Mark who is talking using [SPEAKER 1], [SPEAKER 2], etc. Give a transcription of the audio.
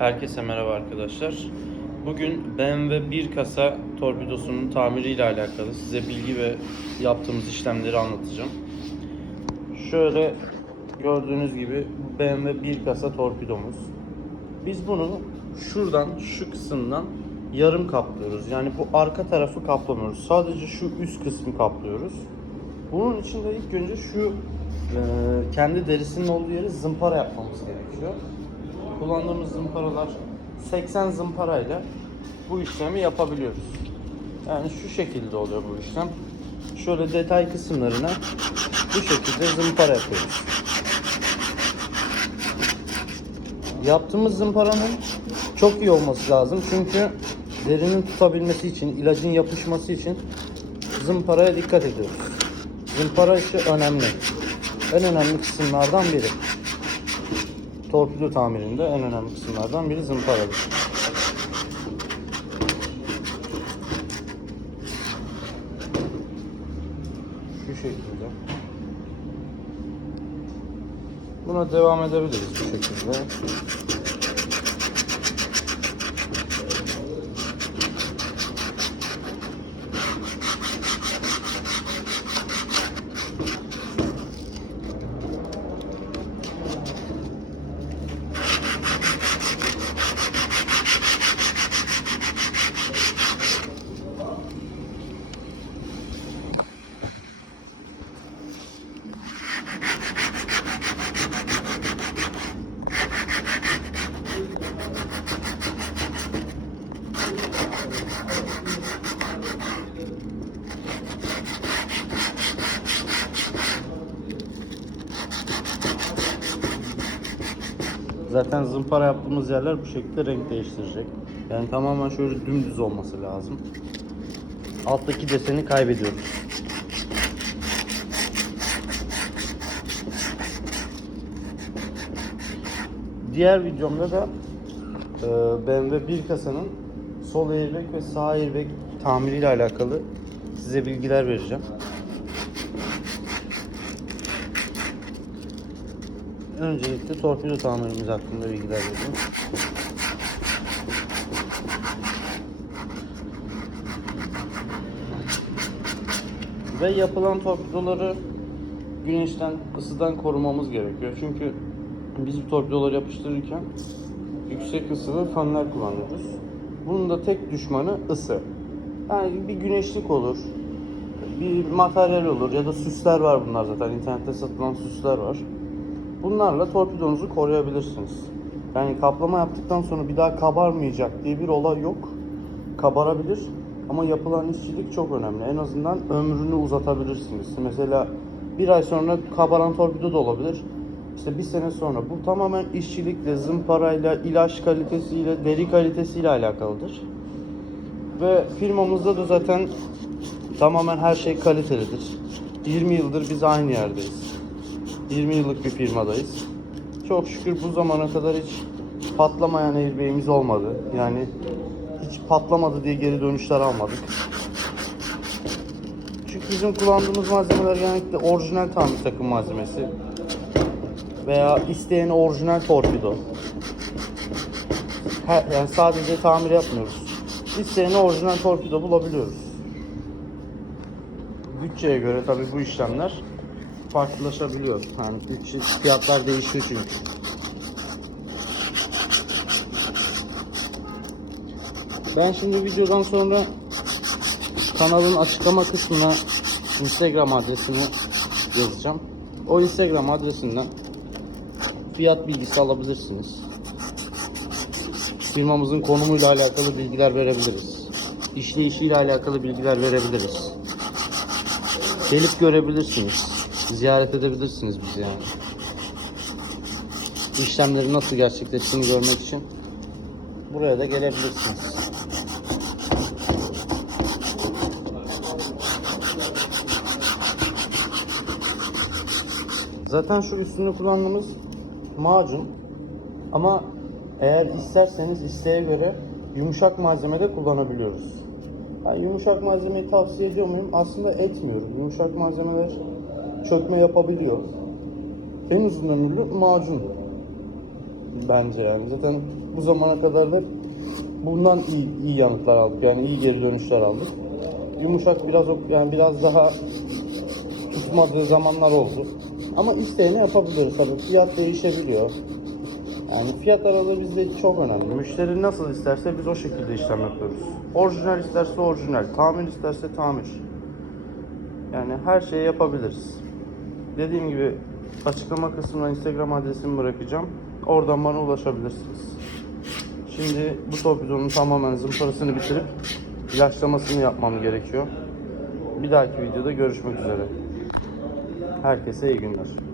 [SPEAKER 1] Herkese merhaba arkadaşlar. Bugün BMW 1 kasa torpidosunun tamiriyle alakalı size bilgi ve yaptığımız işlemleri anlatacağım. Şöyle gördüğünüz gibi BMW 1 kasa torpidomuz. Biz bunu şuradan şu kısımdan yarım kaplıyoruz. Yani bu arka tarafı kaplamıyoruz. Sadece şu üst kısmı kaplıyoruz. Bunun için de ilk önce şu kendi derisinin olduğu yeri zımpara yapmamız gerekiyor. Kullandığımız zımparalar 80 zımparayla bu işlemi yapabiliyoruz. Yani şu şekilde oluyor bu işlem. Şöyle detay kısımlarına bu şekilde zımpara yapıyoruz. Yaptığımız zımparanın çok iyi olması lazım. Çünkü derinin tutabilmesi için, ilacın yapışması için zımparaya dikkat ediyoruz. Zımpara işi önemli. En önemli kısımlardan biri. Torpido tamirinde en önemli kısımlardan biri zımparadır. Şu şekilde. Buna devam edebiliriz bu şekilde. Zaten zımpara yaptığımız yerler bu şekilde renk değiştirecek. Yani tamamen şöyle dümdüz olması lazım. Alttaki deseni kaybediyoruz. Diğer videomda da e, BMW 1 kasanın sol airbag ve sağ airbag tamiriyle alakalı size bilgiler vereceğim. Öncelikle torpido tamirimiz hakkında bilgiler vereyim. Ve yapılan torpidoları güneşten, ısıdan korumamız gerekiyor. Çünkü biz bu torpidoları yapıştırırken yüksek ısılı fanlar kullanıyoruz. Bunun da tek düşmanı ısı. Yani bir güneşlik olur, bir materyal olur ya da süsler var bunlar zaten. internette satılan süsler var. Bunlarla torpidonuzu koruyabilirsiniz. Yani kaplama yaptıktan sonra bir daha kabarmayacak diye bir olay yok. Kabarabilir ama yapılan işçilik çok önemli. En azından ömrünü uzatabilirsiniz. Mesela bir ay sonra kabaran torpido da olabilir. İşte bir sene sonra. Bu tamamen işçilikle, zımparayla, ilaç kalitesiyle, deri kalitesiyle alakalıdır. Ve firmamızda da zaten tamamen her şey kalitelidir. 20 yıldır biz aynı yerdeyiz. 20 yıllık bir firmadayız. Çok şükür bu zamana kadar hiç patlamayan airbag'imiz olmadı. Yani hiç patlamadı diye geri dönüşler almadık. Çünkü bizim kullandığımız malzemeler genellikle orijinal tamir takım malzemesi. Veya isteyen orijinal torpido. Her, yani sadece tamir yapmıyoruz. İsteyene orijinal torpido bulabiliyoruz. Bütçeye göre tabi bu işlemler farklılaşabiliyor. Yani fiyatlar değişiyor çünkü. Ben şimdi videodan sonra kanalın açıklama kısmına Instagram adresini yazacağım. O Instagram adresinden fiyat bilgisi alabilirsiniz. Firmamızın konumuyla alakalı bilgiler verebiliriz. İşleyişiyle alakalı bilgiler verebiliriz. Gelip görebilirsiniz. Ziyaret edebilirsiniz bizi yani. İşlemleri nasıl gerçekleştiğini görmek için buraya da gelebilirsiniz. Zaten şu üstünde kullandığımız macun ama eğer isterseniz isteğe göre yumuşak malzeme de kullanabiliyoruz. Ben yumuşak malzemeyi tavsiye ediyor muyum? Aslında etmiyorum. Yumuşak malzemeler çökme yapabiliyor. En uzun ömürlü macun. bence yani. Zaten bu zamana kadar da bundan iyi, iyi yanıtlar aldık. Yani iyi geri dönüşler aldık. Yumuşak biraz yani biraz daha tutmadığı zamanlar oldu. Ama isteyene yapabiliriz tabii. Fiyat değişebiliyor. Yani fiyat aralığı bizde çok önemli. Müşteri nasıl isterse biz o şekilde işlem yapıyoruz. Orijinal isterse orijinal, tamir isterse tamir. Yani her şeyi yapabiliriz. Dediğim gibi açıklama kısmına Instagram adresimi bırakacağım. Oradan bana ulaşabilirsiniz. Şimdi bu torpidonun tamamen zımparasını bitirip ilaçlamasını yapmam gerekiyor. Bir dahaki videoda görüşmek üzere. Herkese iyi günler.